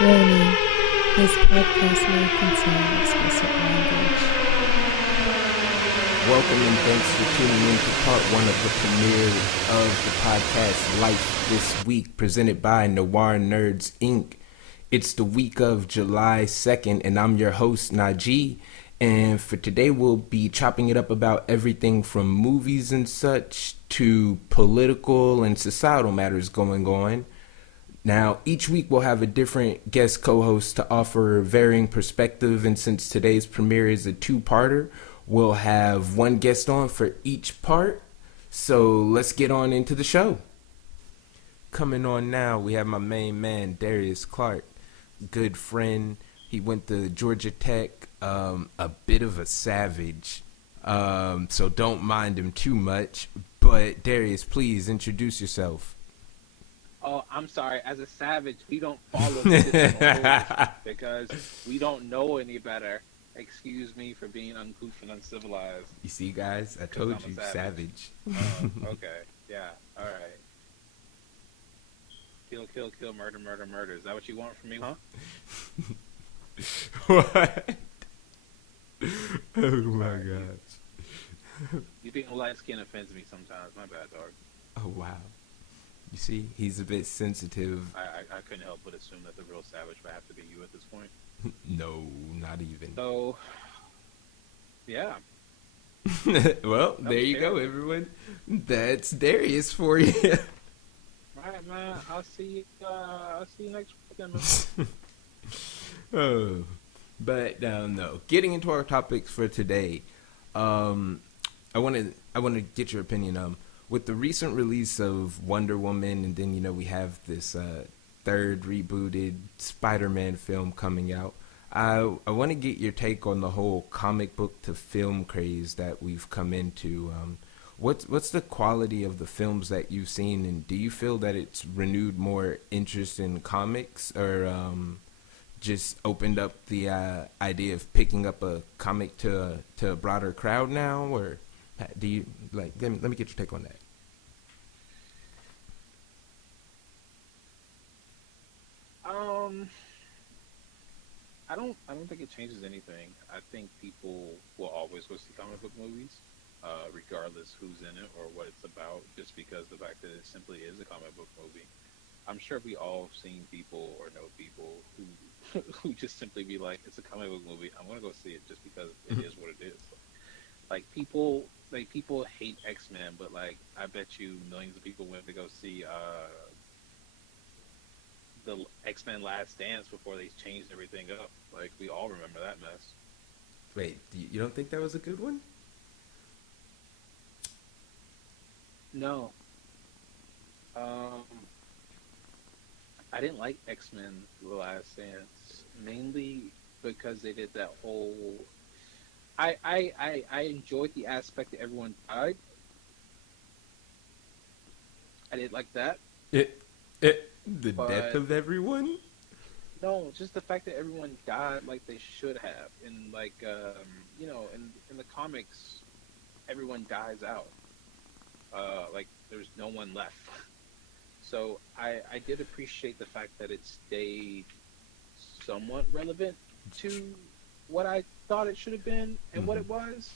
Warning, this podcast may contain explicit language. Welcome and thanks for tuning in to part one of the premiere of the podcast Life This Week, presented by Noir Nerds Inc. It's the week of July 2nd, and I'm your host, Najee. And for today, we'll be chopping it up about everything from movies and such to political and societal matters going on. Now, each week we'll have a different guest co-host to offer varying perspective, and since today's premiere is a two-parter, we'll have one guest on for each part. So let's get on into the show. Coming on now, we have my main man, Darius Clark, good friend. He went to Georgia Tech, a bit of a savage, so don't mind him too much. But Darius, please introduce yourself. Oh, I'm sorry. As a savage, we don't follow the rules because we don't know any better. Excuse me for being uncouth and uncivilized. You see, guys, I told you, savage. Okay, yeah, all right. Kill, kill, kill, murder, murder, murder. Is that what you want from me, huh? What? Oh my gosh. You being light skin offends me sometimes. My bad, dog. Oh wow. You see, he's a bit sensitive. I couldn't help but assume that the real savage would have to be you at this point. No, not even. So, yeah. Well, there you go, everyone. That's Darius for you. All right, man. I'll see you next weekend. Oh, but no. Getting into our topics for today, I want to get your opinion. With the recent release of Wonder Woman, and then we have this third rebooted Spider-Man film coming out. I want to get your take on the whole comic book to film craze that we've come into. What's the quality of the films that you've seen, and do you feel that it's renewed more interest in comics, or just opened up the idea of picking up a comic to a broader crowd now, or do you like? Let me get your take on that. I don't think it changes anything. I think people will always go see comic book movies, regardless who's in it or what it's about, just because the fact that it simply is a comic book movie. I'm sure we all have seen people or know people who who just simply be like, it's a comic book movie. I'm gonna go see it just because it is what it is. People hate X-Men, but like I bet you millions of people went to go see the X-Men Last Dance before they changed everything up. Like, we all remember that mess. Wait, you don't think that was a good one? No. I didn't like X-Men The Last Dance, mainly because they did that whole... I enjoyed the aspect that everyone died. I didn't like that. The death of everyone? No, just the fact that everyone died like they should have. And like, in the comics, everyone dies out. Like, there's no one left. So I did appreciate the fact that it stayed somewhat relevant to what I thought it should have been and what it was.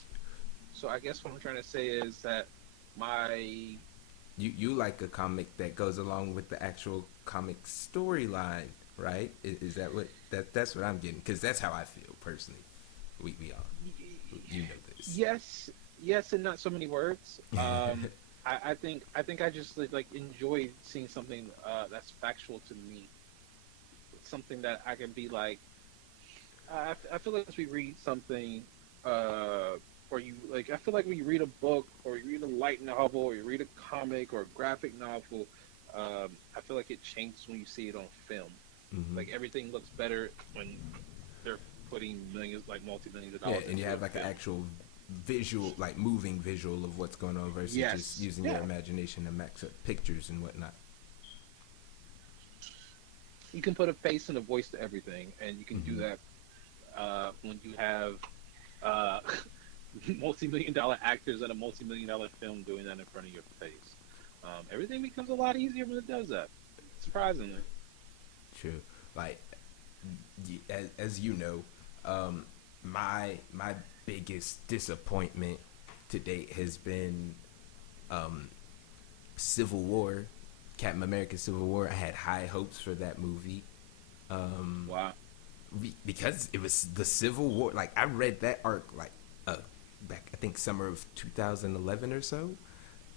So I guess what I'm trying to say is that You like a comic that goes along with the actual comic storyline, right? Is that what that's what I'm getting? Because that's how I feel personally. We all, you know this. Yes, and not so many words. I think I just like enjoy seeing something that's factual to me. Something that I can be like. I feel like as we read something, or you like, I feel like when you read a book, or you read a light novel, or you read a comic or a graphic novel, I feel like it changes when you see it on film. Mm-hmm. Like, everything looks better when they're putting millions, like multi-millions of dollars. Yeah, and you have like an actual visual, like moving visual of what's going on versus just using your imagination to max up pictures and whatnot. You can put a face and a voice to everything, and you can do that when you have multi-million-dollar actors in a multi-million-dollar film doing that in front of your face. Everything becomes a lot easier when it does that, surprisingly. True. Like, as you know, my biggest disappointment to date has been um, Civil War, Captain America: Civil War. I had high hopes for that movie. Um, Wow. because it was the Civil War. Like I read that arc like back I think summer of 2011 or so,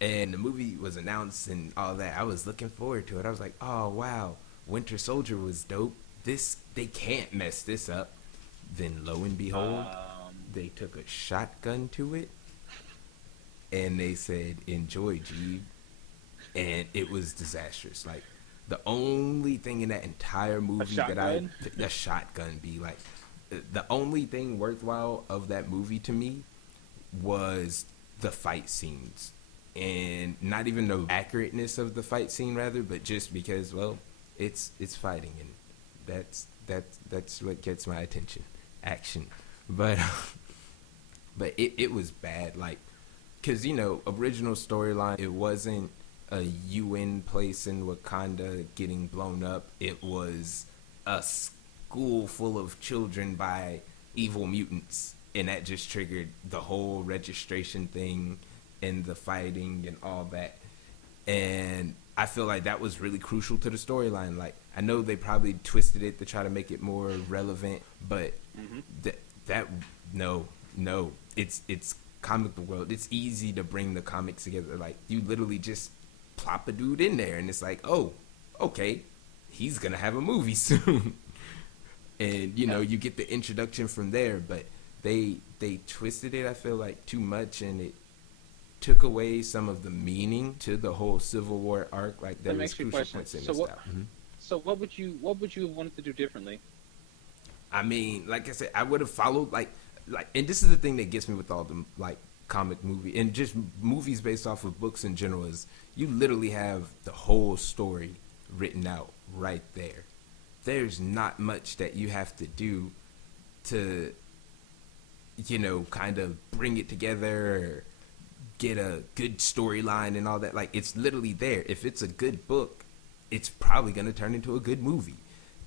and the movie was announced and all that. I was looking forward to it. I was like, oh wow, Winter Soldier was dope. This they can't mess this up. Then lo and behold, they took a shotgun to it and they said, "Enjoy, G," and it was disastrous. Like the only thing in that entire movie that the shotgun be like, the only thing worthwhile of that movie to me was the fight scenes, and not even the accurateness of the fight scene, rather, but just because, well, it's fighting, and that's what gets my attention, action, but but it was bad, like, because original storyline, it wasn't a UN place in Wakanda getting blown up. It was a school full of children by evil mutants, and that just triggered the whole registration thing and the fighting and all that. And I feel like that was really crucial to the storyline. Like I know they probably twisted it to try to make it more relevant, but that no, it's comic book world. It's easy to bring the comics together. Like you literally just plop a dude in there, and it's like, oh, okay, he's gonna have a movie soon, and you get the introduction from there. But they twisted it, I feel like, too much, and it took away some of the meaning to the whole Civil War arc. Like there was crucial points in this out. So what would you have wanted to do differently? I mean, like I said, I would have followed like, and this is the thing that gets me with all the like comic movie and just movies based off of books in general, is you literally have the whole story written out right there. There's not much that you have to do to, kind of bring it together or get a good storyline and all that. Like it's literally there. If it's a good book, it's probably going to turn into a good movie.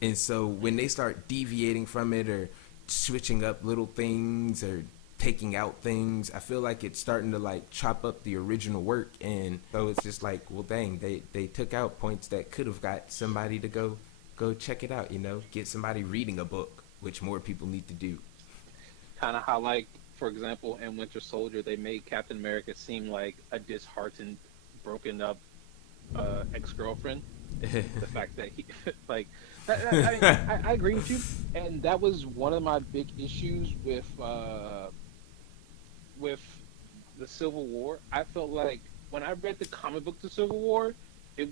And so when they start deviating from it or switching up little things or taking out things, I feel like it's starting to like chop up the original work. And so it's just like, well, dang, they took out points that could have got somebody to go check it out, get somebody reading a book, which more people need to do. Kind of how, like, for example, in Winter Soldier, they made Captain America seem like a disheartened, broken up ex-girlfriend. The fact that he, like, I agree with you, and that was one of my big issues with the Civil War. I felt like when I read the comic book The Civil War, it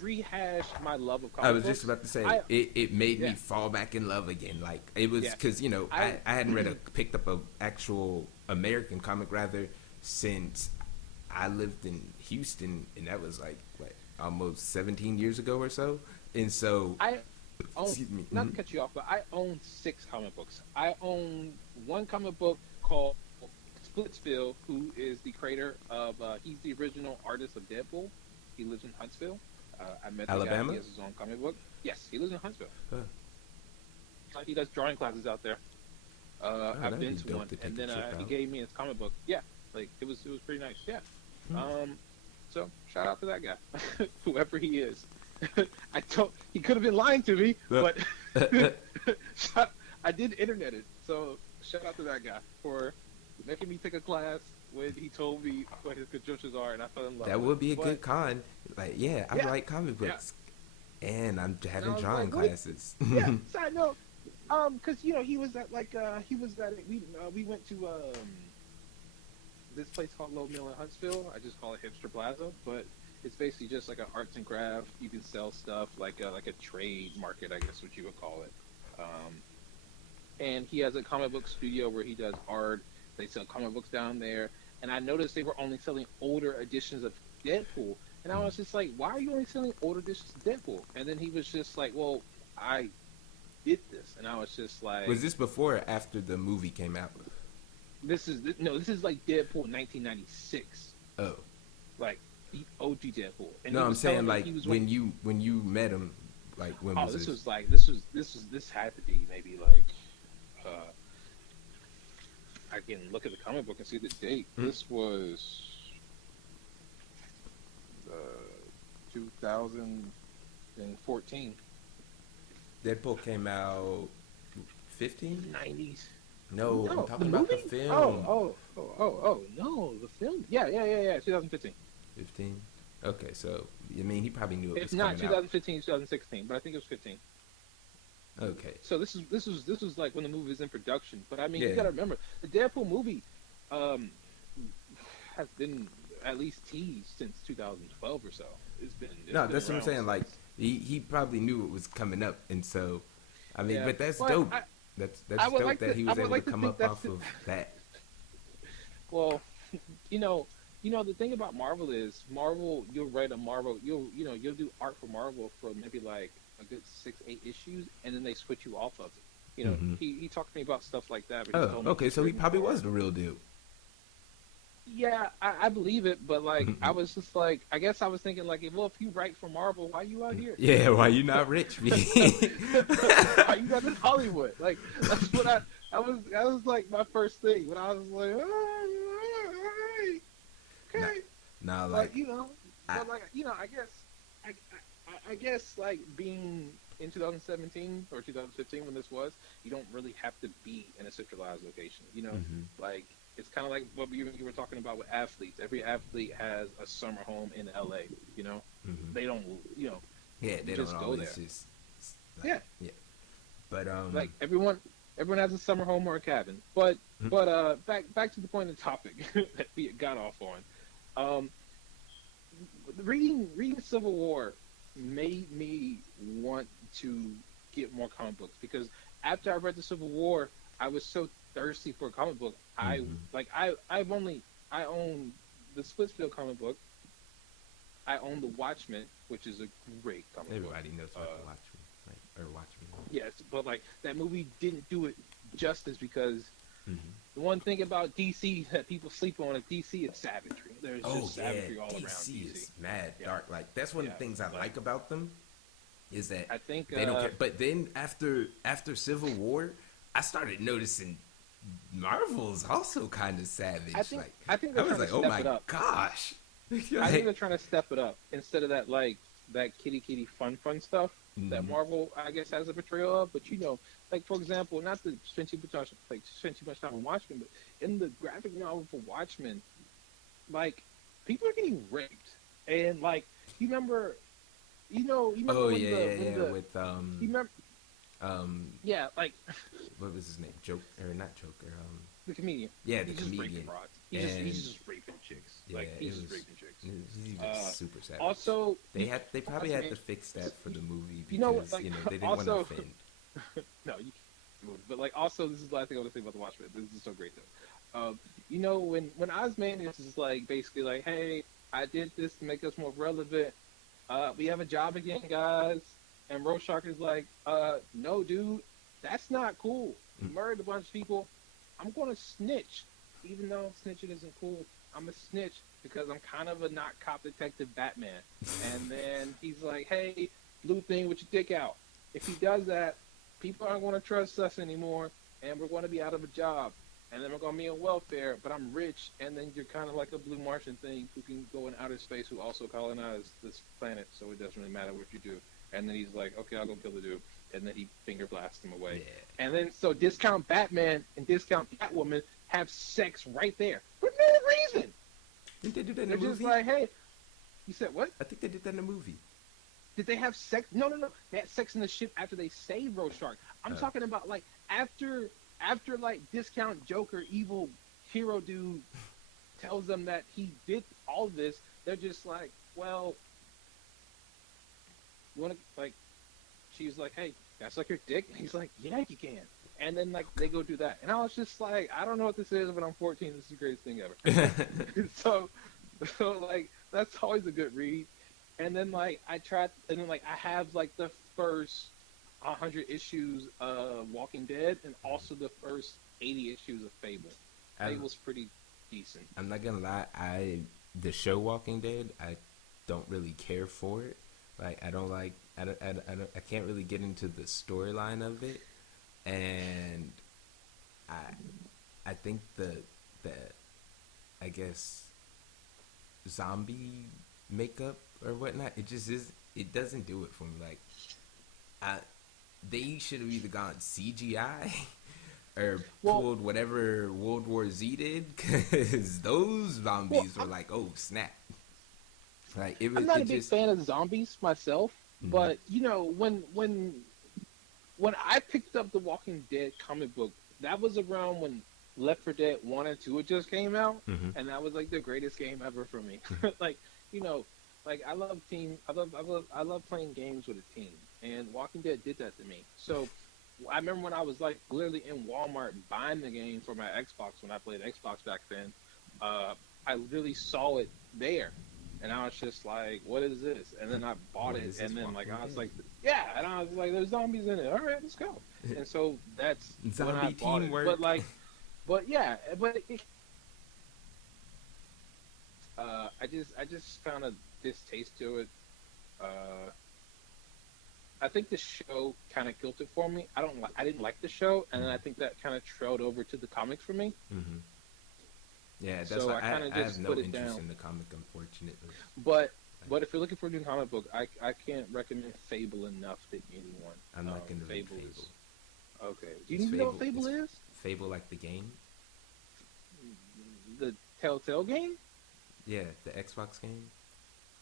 rehashed my love of comic books. I was just about to say, it made me fall back in love again. Like it was because I hadn't picked up a actual American comic rather since I lived in Houston, and that was like what, almost 17 years ago or so. And so excuse me, not to cut you off, but I own 6 comic books. I own one comic book called Splitsville, who is the creator of he's the original artist of Deadpool. He lives in Huntsville. I met the Alabama. guy. He has his own comic book. Yes, he lives in Huntsville. Huh. He does drawing classes out there. I've been to one, and then he gave me his comic book. Yeah, like it was pretty nice. Yeah. So shout out to that guy, whoever he is. He could have been lying to me, but I did internet it. So shout out to that guy for making me take a class when he told me what his conjunctions are, and I fell in love. That would be a good con. Like, I write comic books, and I'm having drawing classes. Side note, because he was at we went to this place called Low Mill in Huntsville. I just call it Hipster Plaza, but it's basically just like an arts and craft. You can sell stuff like a trade market, I guess what you would call it. And he has a comic book studio where he does art. They sell comic books down there, and I noticed they were only selling older editions of Deadpool. And I was just like, why are you only selling older editions of Deadpool? And then he was just like, well, I did this, and I was just like, was this before or after the movie came out? This is like Deadpool 1996. Oh, like the OG Deadpool, and No, he I'm was saying telling me like he was when you met him, like when oh, was this this? was like this had to be maybe uh I can look at the comic book and see the date. Hmm? This was uh 2014. Deadpool came out 15? 90s. No, I'm No, the talking about the movie? Oh, film. no, the film? Yeah, 2015. 15. Okay, so I mean, he probably knew it If was not coming out. 2015, 2016, but I think it was 15. Okay. So this was like when the movie was in production. But I mean, you Yeah. got to remember the Deadpool movie um has been at least teased since 2012 or so. It's No, been that's what I'm around saying. Like since. he probably knew it was coming up, and so I mean, Yeah, but that's but dope. I That's would dope like that to he I was would able to like to come think up that's off of that. well, you know, the thing about Marvel is Marvel. You'll write a Marvel. You'll do art for Marvel for maybe like a good 6, 8 issues, and then they switch you off of it. Hmm. He talked to me about stuff like that, but he's Oh, told me okay. he's So he written probably for. was the real deal. Yeah, I believe it, but like I was just like, I guess I was thinking like, well, if you write for Marvel, why you out here? Yeah, why you not rich? Me? Why you not in Hollywood? Like that's what I was like my first thing when I was like, oh, nah, okay. nah, But like I. but like I guess like being in 2017 or 2015 when this was, you don't really have to be in a centralized location. Hmm. Like it's kind of like what you were talking about with athletes. Every athlete has a summer home in LA. You know, Hmm. they don't. Yeah, You they don't just go always there. just like Yeah, yeah, but like everyone has a summer home or a cabin. But mhm. back to the point of the topic that we got off on. Um, reading Civil War made me want to get more comic books because after I read the Civil War, I was so thirsty for a comic book. Hmm. I own the Splitsville comic book. I own the Watchmen, which is a great comic book. Everybody knows Uh, about the Watchmen, like or Watchmen. yes, but like that movie didn't do it justice because Hmm. the one thing about DC that people sleep on is DC is savagery. There's Oh just yeah, savagery all around DC DC. is mad Yeah, dark. Like that's one of yeah. the things I Like like about them is that I think they don't care. But then after Civil War, I started noticing Marvel's also kind of savage. Like I think I they're was trying to like, oh step my it up. gosh, I think like, they're trying to step it up instead of that like that kitty fun stuff that mhm. Marvel I guess has a portrayal of. But like for example, not to spend too much time on Watchmen, but in the graphic novel for Watchmen, like people are getting raped, and like you remember, you remember Oh yeah, yeah, yeah. With you remember, um, yeah, like what was his name? Joke or not Joker? the comedian. Yeah, the He's just raping comedian. broads. And He's just raping chicks. yeah, Like it he's just was raping chicks. he Uh, was super savage. also, They probably had to fix that for the movie you know, because like they didn't want to also, offend. no, you can't. But like also, this is the last thing I want to say about the Watchmen. This is so great though. When Ozymandias is like basically like, hey, I did this to make us more relevant. We have a job again, guys. And Rorschach is like, no, dude, that's not cool. You Mm. murdered a bunch of people. I'm gonna snitch, even though snitching isn't cool. I'm a snitch because I'm kind of a not cop detective Batman. And then he's like, hey, blue thing with your dick out. If he does that, people aren't going to trust us anymore, and we're going to be out of a job. And then we're going to be on welfare, but I'm rich, and then you're kind of like a blue Martian thing who can go in outer space who also colonize this planet, so it doesn't really matter what you do. And then he's like, okay, I'll go kill the dude. And then he finger blasts him away. Yeah. And then so discount Batman and discount Catwoman have sex right there for no reason. Didn't they do that in They're the just movie? like, hey, you said what? I think they did that in the movie. Did they have sex? No. They had sex in the ship after they saved Rorschach. I'm talking about like after like discount Joker evil hero dude tells them that he did all this. They're just like, well, you want to like? She's like, hey, can I suck your dick? And he's like, yeah, you can. And then like they go do that, and I was just like, I don't know what this is, but I'm 14. This is the greatest thing ever. so like that's always a good read. And then like I have like the first 100 issues of Walking Dead, and also the first 80 issues of Fable. I'm, Fable's pretty decent. I'm not gonna lie. the show Walking Dead, I don't really care for it. Like I don't like I can't really get into the storyline of it, and I I think the I guess zombie makeup or whatnot, it just is, it doesn't do it for me. Like I they should have either gone CGI or Well, pulled whatever World War Z did, because those well, zombies were like, oh snap. Like it I'm was, not it a big just. fan of zombies myself, Mhm. but you know, when I picked up the Walking Dead comic book, that was around when Left 4 Dead 1 and 2 had just came out, Mhm. and that was like the greatest game ever for me. Like, you know, like I love playing games with a team, and Walking Dead did that to me. So I remember when I was like literally in Walmart buying the game for my Xbox when I played Xbox back then. Uh, I literally saw it there, and I was just like, "What is this?" And then I bought What it, is this and then like Walking I was Dead? like, "Yeah," and I was like, "There's zombies in it. All right, let's go." And so that's when I Zombie bought it. But teamwork. like, but yeah, but I just found a distaste to it. Uh, I think the show kind of killed it for me. I didn't like the show, and then I Mhm. think that kind of trailed over to the comics for me. Mhm. Yeah, that's So why I kind of I have just put no it interest down. in the comic, unfortunately. But Like, but if you're looking for a new comic book, I can't recommend Fable enough to anyone. I'm not gonna read Fable Fable. is okay. Do you Is even know what Fable Fable is is? Fable like the game? The Telltale game? Yeah, the Xbox game.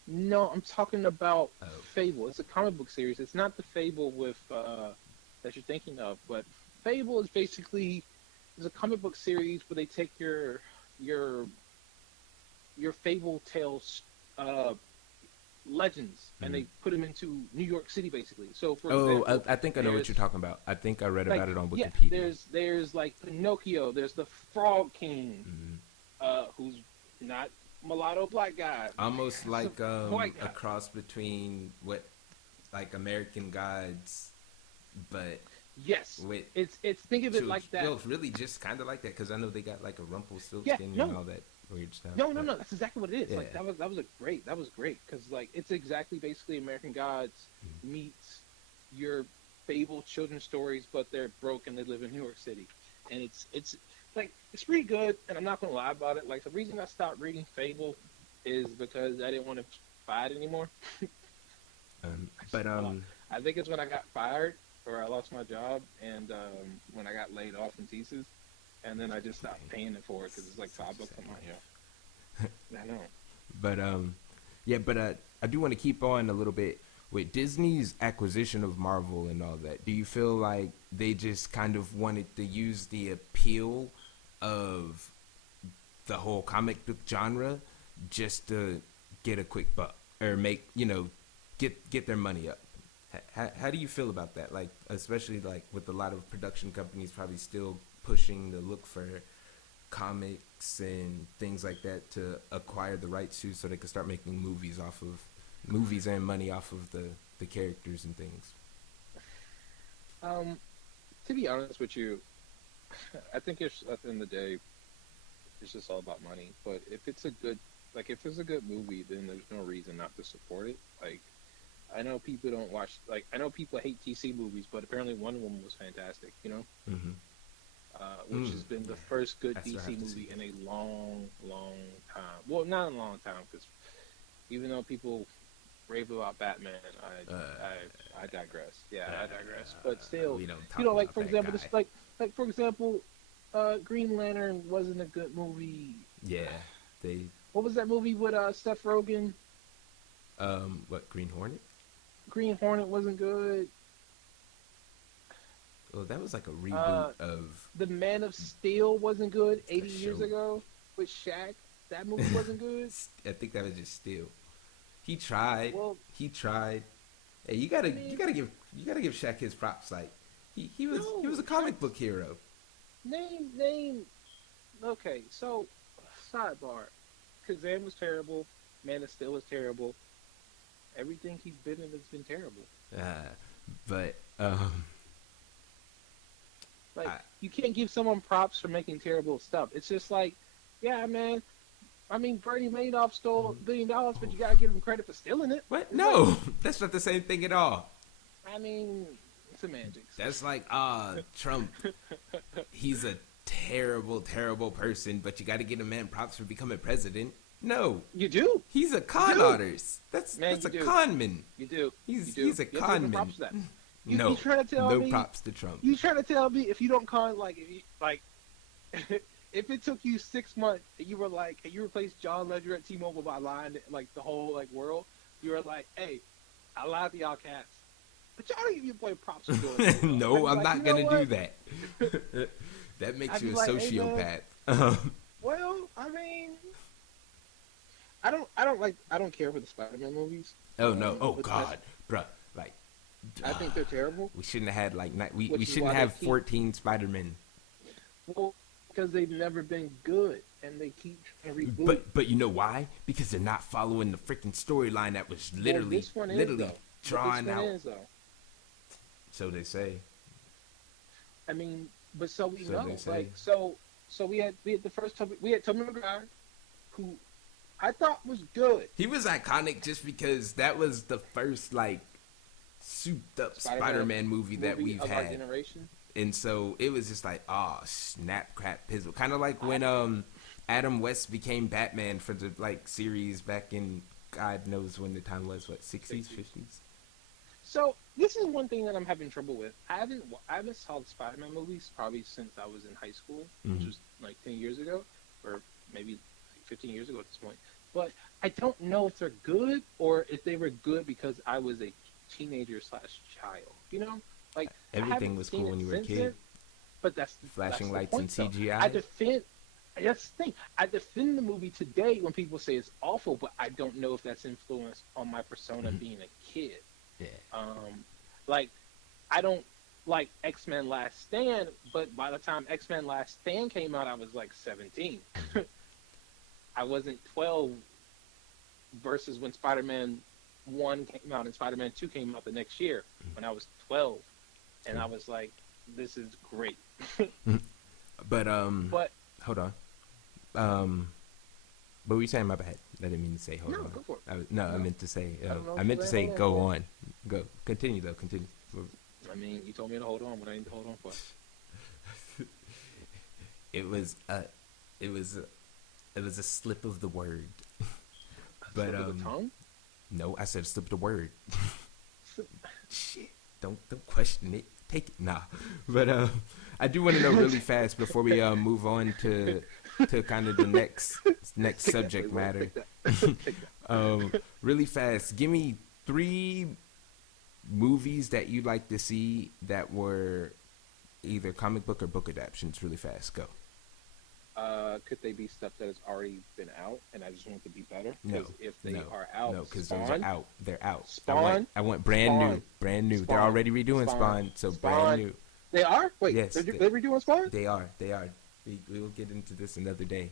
No, I'm talking about Oh, Fable. It's a comic book series. It's not the Fable with that you're thinking of, but Fable is basically is a comic book series where they take your your Fable tales uh, legends and mhm. they put them into New York City, basically. So, for Oh, example, I think I know what you're there's talking about. I think I read like about it on yeah, Wikipedia. there's like Pinocchio. There's the Frog King, Mhm. who's not mulatto black guy, Almost it's a like white a guy. cross between what, like American Gods, but Yes, with it's think of it children. like that. Well, it's really just kind of like that because I know they got like a Yeah, Rumpelstiltskin and no, all that weird stuff. no, no, But no. That's exactly what it is. yeah, Like that was great because like it's exactly basically American Gods mm, meets your Fable children's stories, but they're broke and they live in New York City, and it's like it's pretty good. And I'm not gonna lie about it. Like the reason I stopped reading Fable is because I didn't want to fight anymore. but Uh, I think it's when I got fired or I lost my job, and when I got laid off in thesis, and then I just stopped dang, paying it for it because it's like such a $5 a sad month. life. Yeah, I know. But yeah, but I do want to keep on a little bit with Disney's acquisition of Marvel and all that. Do you feel like they just kind of wanted to use the appeal of the whole comic book genre just to get a quick buck or make, get their money up? How do you feel about that? Like, especially like with a lot of production companies probably still pushing the look for comics and things like that to acquire the rights to, so they could start making movies and money off of the characters and things. Um, to be honest with you, I think it's at the end of the day, it's just all about money. But if it's a good, like if it's a good movie, then there's no reason not to support it. Like I know people don't watch, like I know people hate DC movies, but apparently Wonder Woman was fantastic. Mm-hmm. Which has been the first good I still DC have to see movie in a long, long time. Well, not a long time because even though people rave about Batman, that. I digress. Yeah, I digress. But still, We don't talk like about for that example, this guy. like for example, Green Lantern wasn't a good movie. Yeah, they What was that movie with Seth Rogen? what, Green Hornet? Green Hornet wasn't good. Oh, that was like a reboot Uh, of The Man of Steel wasn't good a 80 years show. ago with Shaq. That movie wasn't good. I think that was just still. He tried. Well, He tried. Hey, you I gotta mean, give Shaq his props. Like he was no, a comic book hero. name. Okay, so sidebar. Kazam was terrible. Man of Steel was terrible. Everything he's been in has been terrible. Uh, but Like I you can't give someone props for making terrible stuff. It's just like, yeah, man. I mean, Bernie Madoff stole $1 billion, but you gotta give him credit for stealing it. What? It's like, No, that's not the same thing at all. I mean, semantics. That's like, Trump, he's a terrible, terrible person, but you got to give a man props for becoming president. No, You do. he's a con do. artist. That's Man, that's you a do. con man. You do. He's you do. he's a You have to give him con man. props for that. You, No, you trying to tell no me? props to Trump. You trying to tell me if you don't con like if you like if it took you 6 months and you were like and you replaced John Ledger at T-Mobile by lying to, like the whole like world, you were like, hey, I lied to y'all cats, but y'all don't give your boy props for doing it. No, I'm like, not you know gonna do what? that. That makes I'd you be a like, hey, man. sociopath. Well, I mean, I don't care for the Spider-Man movies. Oh no! Oh but God, bruh. Like, I think they're terrible. we shouldn't have had like we Which is shouldn't why they have keep- 14 Spider-Men. Well, because they've never been good, and they keep trying to reboot. But you know why? Because they're not following the freaking storyline that was literally this one is, literally though. drawn This one out. is, though. So they say. I mean, but so we So know, they say. like, so we had the first Toby, we had Tobey Maguire, who I thought was good. He was iconic just because that was the first like souped up Spider-Man movie that we've of our had. generation. And so it was just like, oh, snap, crap, pizzle. Kind of like when Adam West became Batman for the like series back in God knows when the time was, what, 60s, 50s? So this is one thing that I'm having trouble with. I haven't saw the Spider-Man movies probably since I was in high school, which was like 10 years ago, or maybe 15 years ago at this point. But I don't know if they're good or if they were good because I was a teenager / child. You know, like Everything was cool when you were a kid. But that's Flashing that's lights the point, and though. CGI. I defend. That's the thing. I defend the movie today when people say it's awful, but I don't know if that's influenced on my persona being a kid. Yeah. Like I don't like X-Men Last Stand, but by the time X-Men Last Stand came out, I was like 17. I wasn't 12 versus when Spider-Man 1 came out and Spider-Man 2 came out the next year when I was 12. And I was like, this is great. But But hold on. But were you saying? My bad. I didn't mean to say hold No, on. go for it. I meant to say I don't know I if meant you to say say hold go on. on. Go. Continue though. Continue. I mean, you told me to hold on, but I need to hold on for. It was a slip of the word. But Slip of the tongue? no, I said slip of the word. Shit. Don't question it. Take it. Nah. But I do want to know really fast before we move on to kind of the next subject matter. Really fast. Give me 3 movies that you'd like to see that were either comic book or book adaptations. Really fast. Go. Could they be stuff that has already been out and I just want it to be better? No. Because if they No. are out, No, because Spawn, those are out. They're out. Spawn? I want brand new. Spawn. Brand new. They're Spawn. already redoing Spawn. Spawn, so Spawn. brand new. They are? Wait, Yes, they're redoing Spawn? They are. We will get into this another day.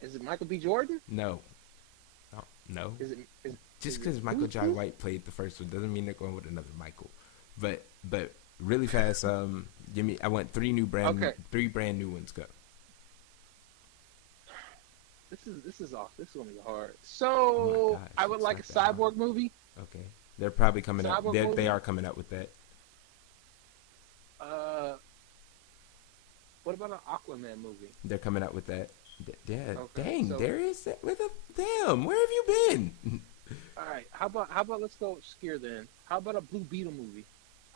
Is it Michael B. Jordan? No. Oh, no. Is it? Just is because it- Michael Jai who- White played the first one doesn't mean they're going with another Michael. But really fast. Give me. I want 3 brand new ones. Go. This is off. This is gonna be hard. Oh So my gosh, I would it's like a not that hard. cyborg movie. Okay. They're probably coming out. Cyborg They movie? are coming out with that. What about an Aquaman movie? They're coming out with that. Yeah. Okay, Dang. so- There is that. Damn. Where have you been? All right. How about let's go obscure then? How about a Blue Beetle movie?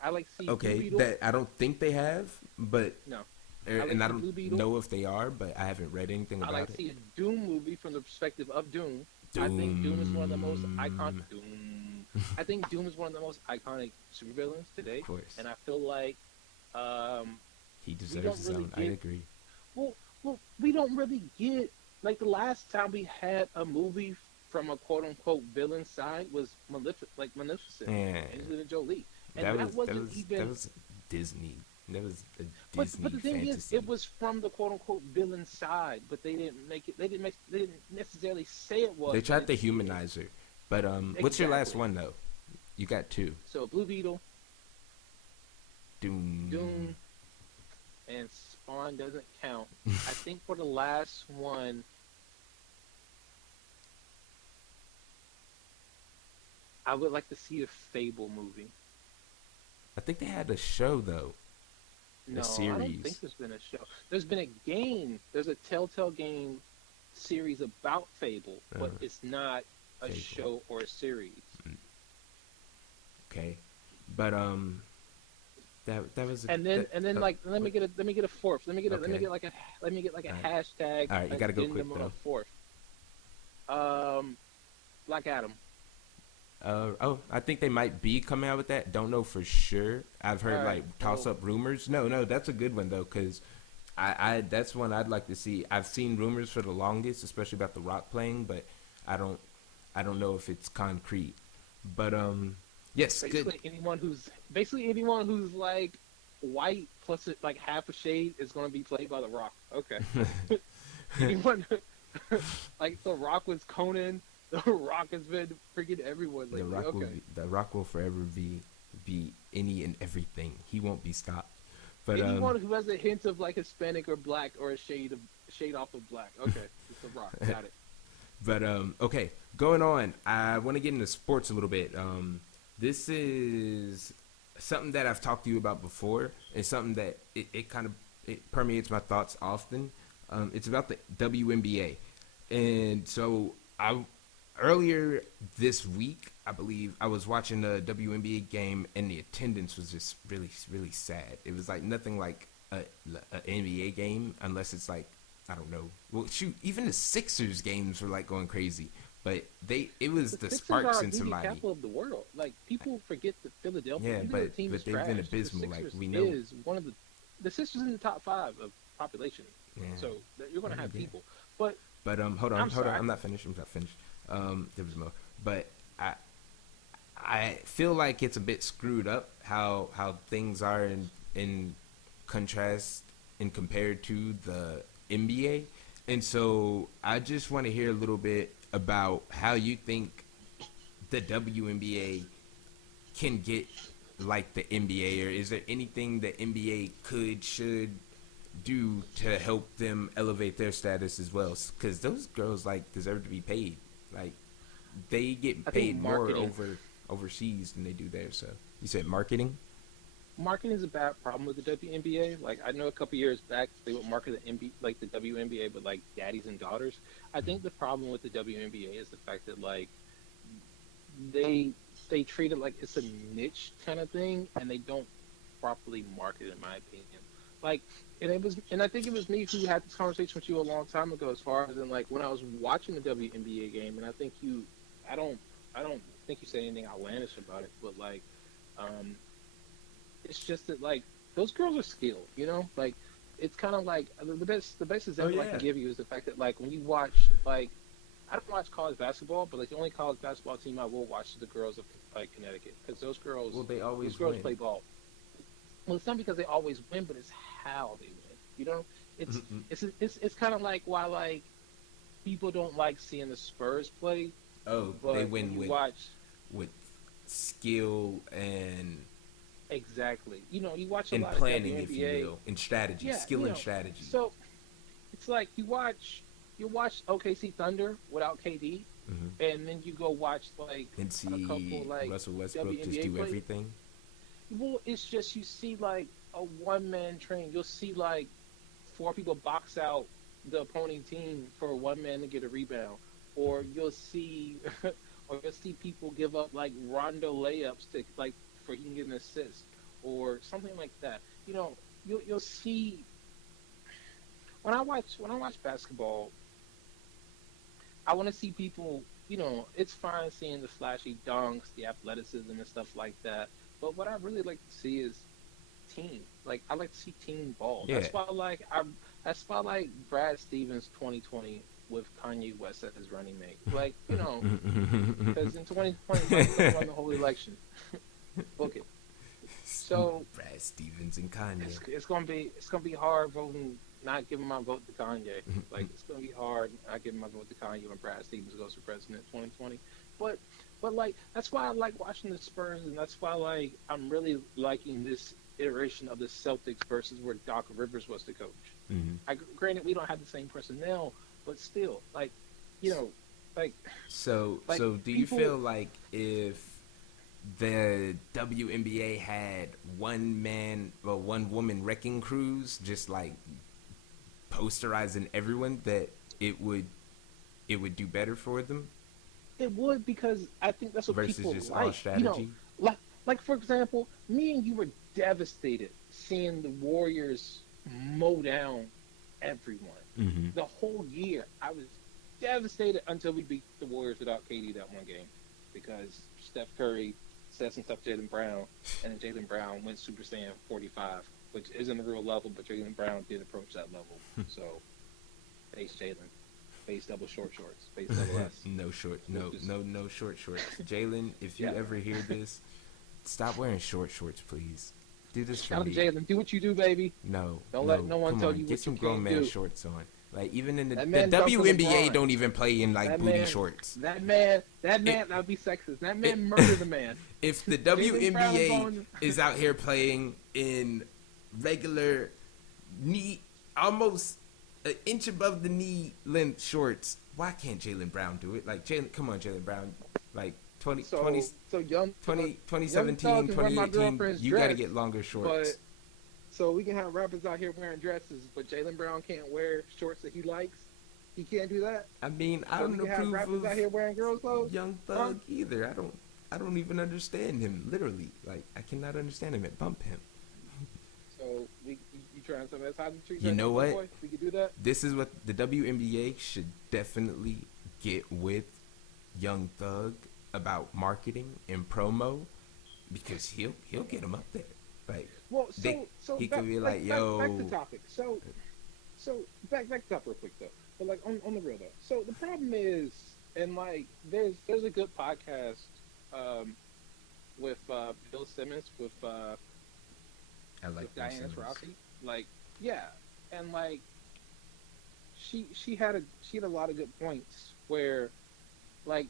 I like seeing Blue Okay. Beetle. That I don't think they have, but No. and I see Blue don't Beetle. know if they are, but I haven't read anything I about like it. seeing a Doom movie from the perspective of Doom. I think Doom is one of the most iconic. I think Doom is one of the most iconic supervillains today, Of course. and I feel like He don't deserves his really own. I get- agree. well, we don't really get like the last time we had a movie from a quote unquote villain side was Maleficent, Yeah. Angelina Jolie, and that wasn't even. that was Disney. That was a But Disney the thing fantasy. is, it was from the quote unquote villain side, but they didn't make it. They didn't necessarily say it was. They tried to It's- humanize her. But what's your last Exactly. one though? You got 2. So Blue Beetle, Doom. Doom, and Spawn doesn't count. I think for the last one, I would like to see a Fable movie. I think they had a show though, a No, I don't think series. there's been a show. There's been a game. There's a Telltale game series about Fable, but it's not a Fable. show or a series. Mm, okay, but that was a And then like what? let me get a fourth. Okay, Let me get like all a right, hashtag all right. You got to go quick addendum on a though. fourth. Um, Black Adam. Oh, I think they might be coming out with that. Don't know for sure. I've All heard right. like toss Well, up rumors. No, that's a good one though, cause I that's one I'd like to see. I've seen rumors for the longest, especially about the Rock playing, but I don't I don't know if it's concrete. But yes, good. basically anyone who's like white plus like half a shade is going to be played by The Rock. Okay. Anyone like The Rock was Conan. The Rock has been freaking everyone lately. Okay. The Rock will forever be any and everything. He won't be stopped. But Anyone who has a hint of like Hispanic or black or a shade off of black. Okay, it's The Rock. Got it. but okay, going on. I want to get into sports a little bit. This is something that I've talked to you about before, and something that it kind of it permeates my thoughts often. It's about the WNBA, and so I earlier this week, I believe I was watching the WNBA game, and the attendance was just really sad. It was like nothing like a NBA game, unless it's like I don't know. Well, shoot, even the Sixers games were like going crazy, but it was The the Sixers sparks are in the somebody. capital of the world. Like people forget that Philadelphia, Yeah, even though the team is but they've been trash, the abysmal. Like Sixers we know. is one of the Sixers in the top five of population. Yeah, So you're gonna have yeah. people. But But I'm hold on. sorry. I'm not finished. I'm not finished. There was more, but I I feel like it's a bit screwed up how things are in contrast and compared to the NBA. And so I just want to hear a little bit about how you think the WNBA can get like the NBA, or is there anything the NBA should do to help them elevate their status as well? Because those girls like deserve to be paid. Like they get I think paid more overseas than they do there. So you said marketing. marketing is a bad problem with the WNBA. Like I know a couple years back they would market the NBA like the WNBA, but like daddies and daughters. I think the problem with the WNBA is the fact that like they they treat it like it's a niche kind of thing, and they don't properly market it, in my opinion. Like, and I think it was me who had this conversation with you a long time ago, as far as in like when I was watching the WNBA game, and I don't, I don't think you said anything outlandish about it, but like, um, it's just that like those girls are skilled, you know, like it's kind of like the best Oh example I can yeah. give you is the fact that like when you watch like I don't watch college basketball, but like the only college basketball team I will watch is the girls of like Connecticut because Well, they those always girls win. play ball. Well, it's not because they always win, but it's how they win. You know, it's kind of like why like people don't like seeing the Spurs play, Oh, they but when win you watch with skill exactly, you know, you watch a and lot of planning, if you WNBA. will, and strategy, Yeah, skill you and know, strategy, so it's like you watch OKC Thunder without KD, and then you go watch like and a couple see like Russell Westbrook just WNBA do play. everything. Well, it's just you see like a one man train. You'll see like four people box out the opposing team for one man to get a rebound, or you'll see, or you'll see people give up like rondo layups to like for he can get an assist or something like that. You know, you'll see when I watch basketball, I want to see people. You know, it's fine seeing the flashy dunks, the athleticism, and stuff like that. But what I really like to see is team. Like I like to see team ball. Yeah. That's why I like Brad Stevens 2020 with Kanye West as his running mate. Like you know, because in 2020 Kanye's gonna run the whole election. Book it. So Brad Stevens and Kanye. it's gonna be hard voting not giving my vote to Kanye. Like it's gonna be hard not giving my vote to Kanye when Brad Stevens goes for president 2020. But like that's why I like watching the Spurs, and that's why like I'm really liking this iteration of the Celtics versus where Doc Rivers was the coach. Mm-hmm. Granted, we don't have the same personnel, but still, like you know, like So like do you people. feel like if the WNBA had one woman wrecking crews, just like posterizing everyone that it would do better for them It would, because I think that's what versus people just all like. strategy. Like for example, me and you were devastated seeing the Warriors mow down everyone. Mm-hmm. The whole year, I was devastated until we beat the Warriors without KD that one game, because Steph Curry said some stuff to Jaylen Brown, and then Jaylen Brown went Super Saiyan 45, which isn't a real level, but Jaylen Brown did approach that level. So, face Jaylen. Face double short shorts. Face double S. No short shorts. Jalen, if you Yeah. ever hear this, stop wearing short shorts, please. Do this for Shout out to me. Jaylen. Do what you do, baby. No, Don't let no one come tell on. you Get what some you grown can't man do. shorts on. Like even in the That man dunked on WNBA LeBron. don't even play in like That booty man- shorts. That man, I'll be sexist. That man murdered the man. If the Jaylen Brown was WNBA on- is out here playing in regular knee, almost an inch above the knee length shorts, why can't Jaylen Brown do it? Like Jaylen, come on, Jaylen Brown. Like 20, So, 20, so young 2017, young thug can wear my 2018, girlfriend's you got to dress, get longer but shorts. so we can have rappers out here wearing dresses, but Jaylen Brown can't wear shorts that he likes. He can't do that. I mean, I So don't we can have approve rappers out here of wearing girls' clothes. Young Thug either. I don't even understand him. Literally, like I cannot understand him. Bump him. So you trying some that's how you treat You that know young what? boy? We could do that. This is what the WNBA should definitely get with Young Thug about marketing and promo, because he'll get him up there. Like Well, They- so he back, could be back- like, back, yo. back to topic. So back to topic real quick though. But like on the real though. So the problem is, and like there's a good podcast with Bill Simmons with I like Bill Diana Simmons. Taurasi. Like yeah, and like she had a lot of good points where like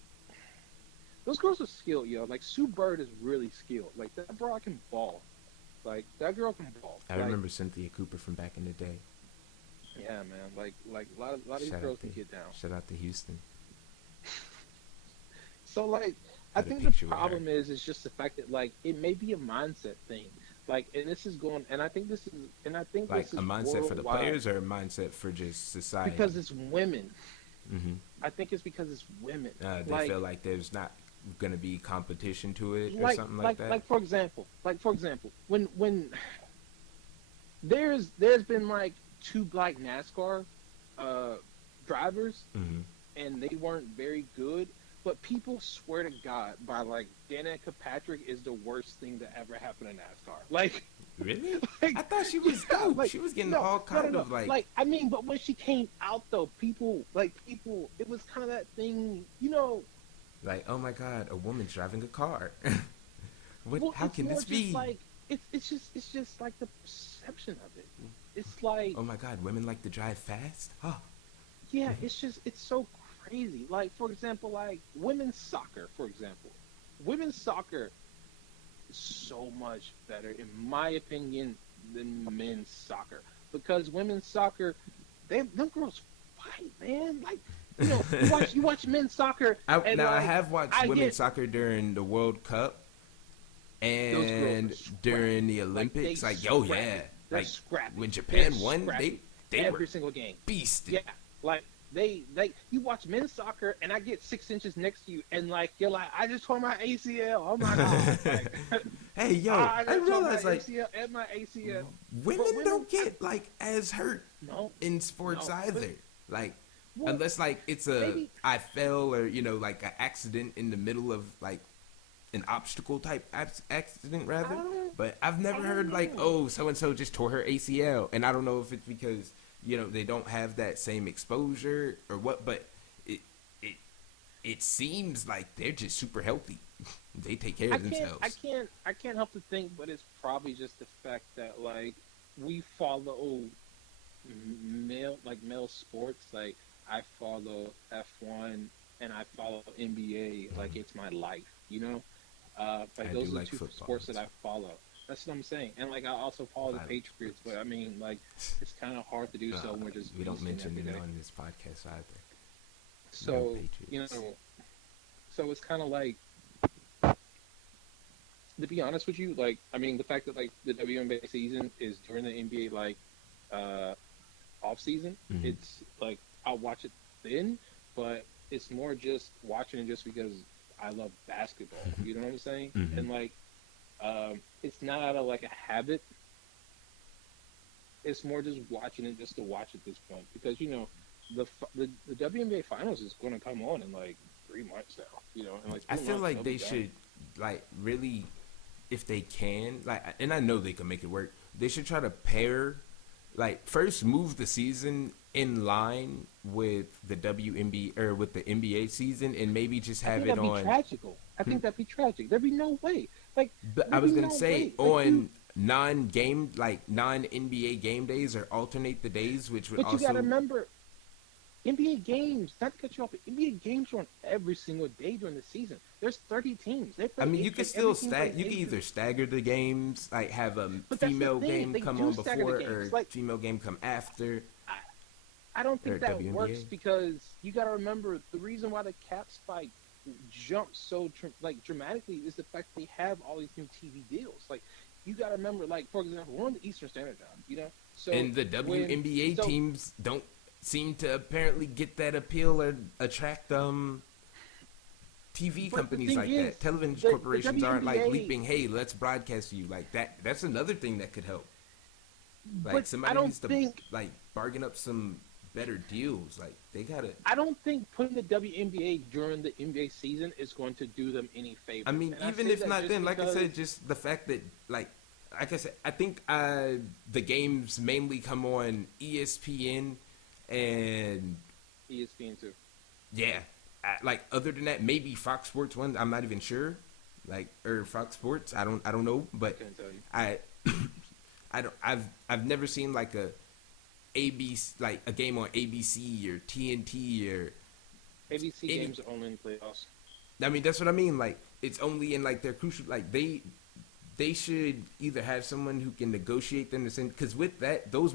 those girls are skilled, yo. Like Sue Bird is really skilled. Like that broad can ball. Like that girl can ball. I Like, remember Cynthia Cooper from back in the day. yeah, man. Like a lot of these Shout girls out can to get down. shout out to Houston. So like, I Had a think the picture with problem is just the fact that like it may be a mindset thing. Like, and this is going, and I think this Like is a mindset for the worldwide, players or a mindset for just society. because it's women. hmm I think it's because it's women. they feel like there's not gonna be competition to it or like, something like that. Like for example, when there's been like two black NASCAR drivers, hmm and they weren't very good. But people swear to God by like Danica Patrick is the worst thing that ever happened in NASCAR. Like, Really? like, I thought she was yeah, dope. like, She was getting no, all kind no, of like, I mean, but when she came out though, people, it was kind of that thing, you know. oh my God, a woman's driving a car. What? Well, How it's can more this just be? like it's just like the perception of it. It's like, Oh my God, women like to drive fast. Oh, yeah, it's so crazy. Like for example, like women's soccer, for example, women's soccer is so much better in my opinion than men's soccer, because women's soccer, them girls fight, man. Like, you know, you watch men's soccer. And I like, have watched I women's get- soccer during the World Cup Those girls and are scrappy. during the Like, Olympics. they Like, yo, scrappy. yeah. They're Like scrappy. when Japan They're won, scrappy. they every were single game. beasted. Yeah, like they you watch men's soccer and I get 6 inches next to you and like you're like, I just tore my ACL. Oh my god! Like, Hey, yo, I I just tore realize my like ACL and my ACL. women don't get like as hurt No, in sports No. either. Like well, unless like it's a maybe- I fell or like an accident in the middle of like an obstacle type accident rather. But I've never I heard don't like, know. oh, so and so just tore her ACL, and I don't know if it's because they don't have that same exposure or what, but it seems like they're just super healthy. They take care of themselves. I can't help to think, but it's probably just the fact that like we follow male sports. Like I follow F1 and I follow NBA like it's my life. Like I those do are like the two football. sports that I follow. That's what I'm saying. And like I also follow the I like Patriots, but I mean like it's kind of hard to do so when we're just we don't losing mention every it day. on this podcast either. So Patriots. so it's kind of like to be honest with you, like I mean, the fact that like the WNBA season is during the NBA like uh off season, Hmm. it's like I'll watch it then, but it's more just watching it just because I love basketball. You know what I'm saying? Hmm. And like it's not out of like a habit. It's more just watching it just to watch at this point because the WNBA finals is going to come on in like 3 months now. In like I three feel months like they'll be they done. should like really, if they can, like, and I know they can make it work. They should try to pair, like, first move the season in line with the WNBA or with the NBA season, and maybe just I have think it that'd be on. tragical. I Hmm? think that'd be tragic. There'd be no way. Like But I there'd was be gonna no say way. Like you, on non-game, like non-NBA game days, or alternate the days, which would but you got to also. remember NBA games. Not to cut you off, but NBA games are on every single day during the season. There's 30 teams. They I play mean, you could like still every team plays stag. You could eight. either stagger the games, like have a But that's the female thing. game They come do on stagger the before, games. or Like female game come after, I, I don't or think that works WNBA. because you got to remember the reason why the cap spike jumped so like dramatically is the fact they have all these new TV deals. Like you got to remember, like for example, we're on the Eastern Standard Time, so And the when WNBA so teams don't seem to apparently get that appeal or attract TV but the companies thing like that. is Television the corporations aren't like WNBA, leaping, hey, let's broadcast you like that. That's another thing that could help. Like but I somebody don't needs to think like bargain up some better deals. Like they gotta. I don't think putting the WNBA during the NBA season is going to do them any I favors. mean, And I even say if that not, just then like I because said, just the fact that like I said, I think the games mainly come on ESPN, and ESPN too. yeah, like other than that, maybe Fox Sports one. I'm not even sure, like or Fox Sports. I don't know, I but couldn't tell you. I I don't. I've never seen like a ABC like a game on ABC or TNT or ABC any. games are only in playoffs. I mean, that's what I mean. Like it's only in like their crucial. Like they should either have someone who can negotiate them to send, because with that those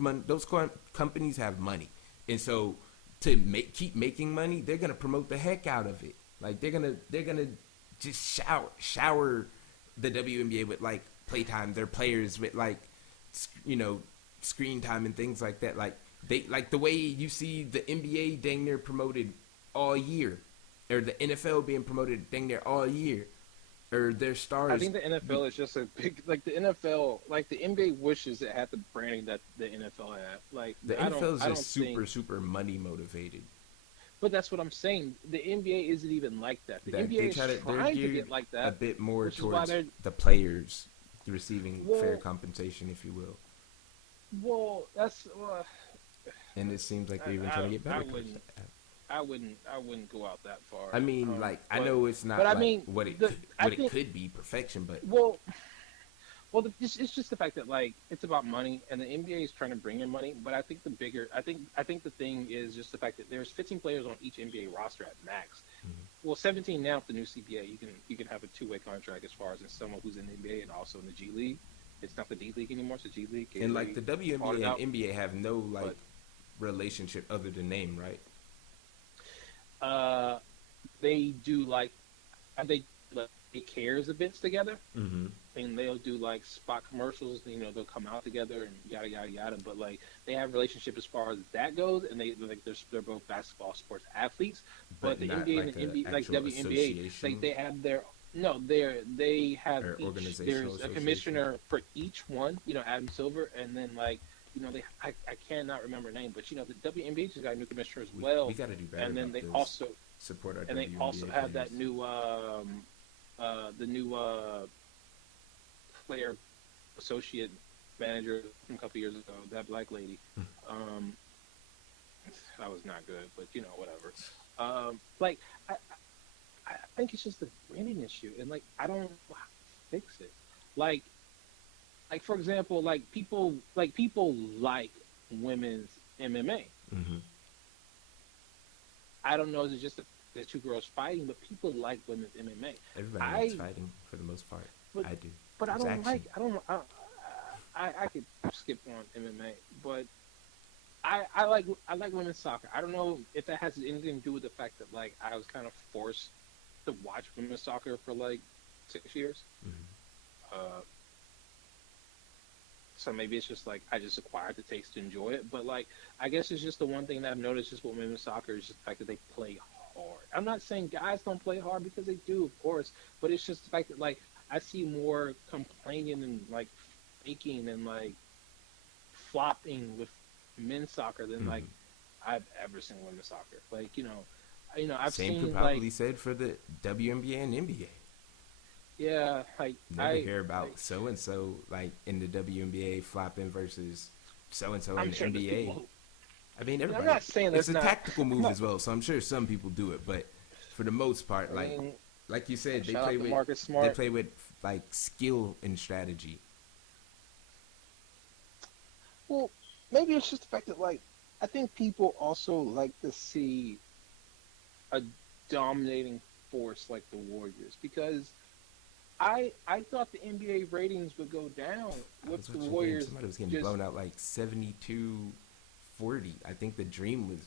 companies have money, and so to keep making money, they're gonna promote the heck out of it. Like they're gonna just shower the WNBA with like playtime, their players with like you know screen time and things like that. Like they like the way you see the NBA dang near promoted all year, or the NFL being promoted dang near all year, or their I stars. think the NFL is just a big like the NFL like the NBA wishes it had the branding that the NFL had. Like The I don't NFL is I don't just think super money motivated. but that's what I'm saying. The NBA isn't even like that. The That NBA they is try to they're trying to geared get like a that, bit more which is why towards they're the players receiving fair well compensation, if you will. that's And it seems like I, they're even trying to get I better towards wouldn't that. I wouldn't go out that far. I mean, like I But know it's but not I like mean I what it think could be perfection, but well it's just the fact that like it's about money, and the NBA is trying to bring in money. But I think the bigger, I think the thing is just the fact that there's 15 players on each NBA roster at max. Well, 17 now with the new CBA. You can have a two-way contract as far as in someone who's in the NBA and also in the G League. It's not the D League anymore. It's the G League. K and like the League bought WNBA it and out, NBA have no like but relationship other than name, right? uh, they do like they cares events together. Mm-hmm. And they'll do like spot commercials. They'll come out together and yada yada yada. But like they have a relationship as far as that goes, and they like they're both basketball sports athletes. But But the not NBA and like the a NBA, like actual WNBA, like association they have their no, they have or each. organizational There's a association. commissioner for each one. Adam Silver, and then like I cannot remember her name, but the WNBA just got a new commissioner as We well. got to do better And then about they this. also Support our and they also WNBA have players. that new the new player associate manager from a couple years ago, that black lady. Um, that was not good, but whatever. Like I think it's just a branding issue, and like I don't know how to fix it. Like for example, people like women's MMA. Mm-hmm. I don't know, is it just the two girls fighting, but people like women's MMA. Everybody likes I fighting for the most part. but I do. but I It's don't action. like I could skip on MMA, but I like women's soccer. I don't know if that has anything to do with the fact that like I was kind of forced to watch women's soccer for like 6 years. Mm-hmm. So maybe it's just like I just acquired the taste to enjoy it. But like I guess it's just the one thing that I've noticed just with women's soccer is just the fact that they play hard. I'm not saying guys don't play hard because they do, of course, but it's just the fact that like I see more complaining and like faking and like flopping with men's soccer than like I've ever seen women's soccer. Like I've Same seen could probably said for the WNBA and NBA. Yeah, like Never hear about so and so like in the WNBA flopping versus so and so in the NBA. I mean, everybody. I'm not saying it's a tactical move as well, so I'm sure some people do it, but for the most part, like you said, they play with like skill and strategy. Well, maybe it's just the fact that like I think people also like to see a dominating force like the Warriors because I thought the NBA ratings would go down with the Warriors. Somebody was getting blown out like 72-40. I think the Dream was,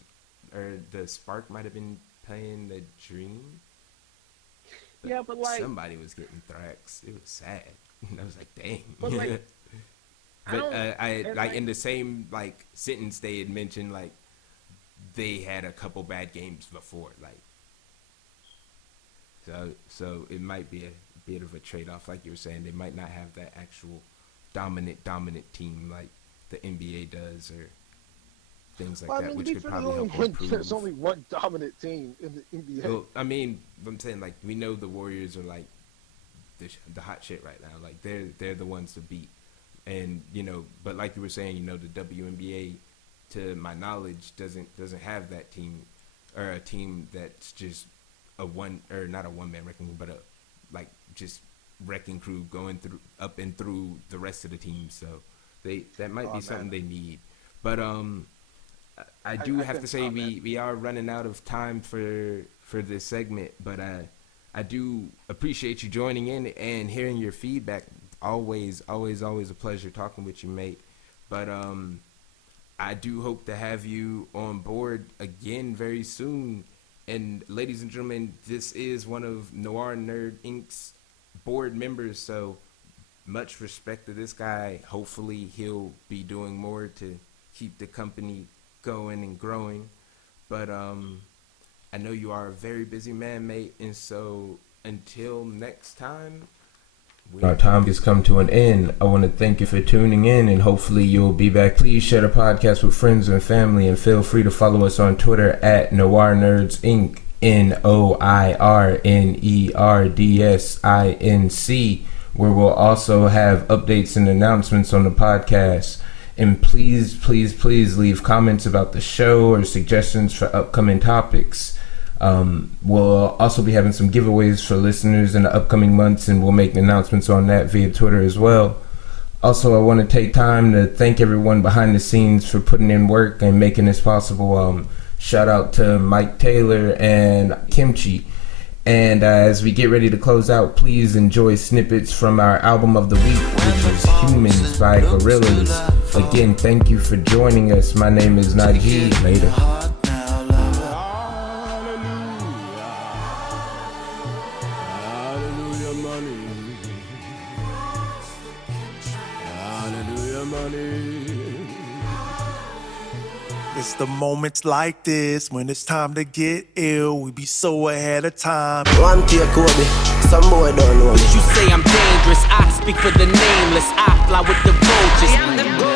or the Spark might have been playing the Dream. Yeah, but like somebody was getting thracks. It was sad. I was like, dang. But like, I like in the same like sentence they had mentioned like they had a couple bad games before like. So it might be a bit of a trade-off, like you were saying. They might not have that actual dominant team like the NBA does or things like that, which could probably help improve. There's only one dominant team in the NBA. Well, I mean, I'm saying like we know the Warriors are like the hot shit right now. Like they're the ones to beat, and but like you were saying, the WNBA, to my knowledge, doesn't have that team or a team that's just not a one man wrecking, but a like just wrecking crew going through up and through the rest of the team. So that might be something they need. But I do have to say we are running out of time for this segment. But I do appreciate you joining in and hearing your feedback. Always a pleasure talking with you, mate. But I do hope to have you on board again very soon. And ladies and gentlemen, this is one of Noir Nerd Inc.'s board members, so much respect to this guy. Hopefully he'll be doing more to keep the company going and growing. But I know you are a very busy man, mate, and so until next time, our time has come to an end. I want to thank you for tuning in, and hopefully you'll be back. Please share the podcast with friends and family, and feel free to follow us on Twitter at Noir Nerds Inc. NOIRNERDSINC, where we'll also have updates and announcements on the podcast. And please leave comments about the show or suggestions for upcoming topics. We'll also be having some giveaways for listeners in the upcoming months, and we'll make announcements on that via Twitter as well. Also, I want to take time to thank everyone behind the scenes for putting in work and making this possible. Shout out to Mike Taylor and Kimchi. And as we get ready to close out, please enjoy snippets from our album of the week, which is Humans by Gorillaz. Again, thank you for joining us. My name is Nadi. Later. It's the moments like this when it's time to get ill. We be so ahead of time. One tier Kobe, some boy don't know me. You say I'm dangerous, I speak for the nameless. I fly with the vultures.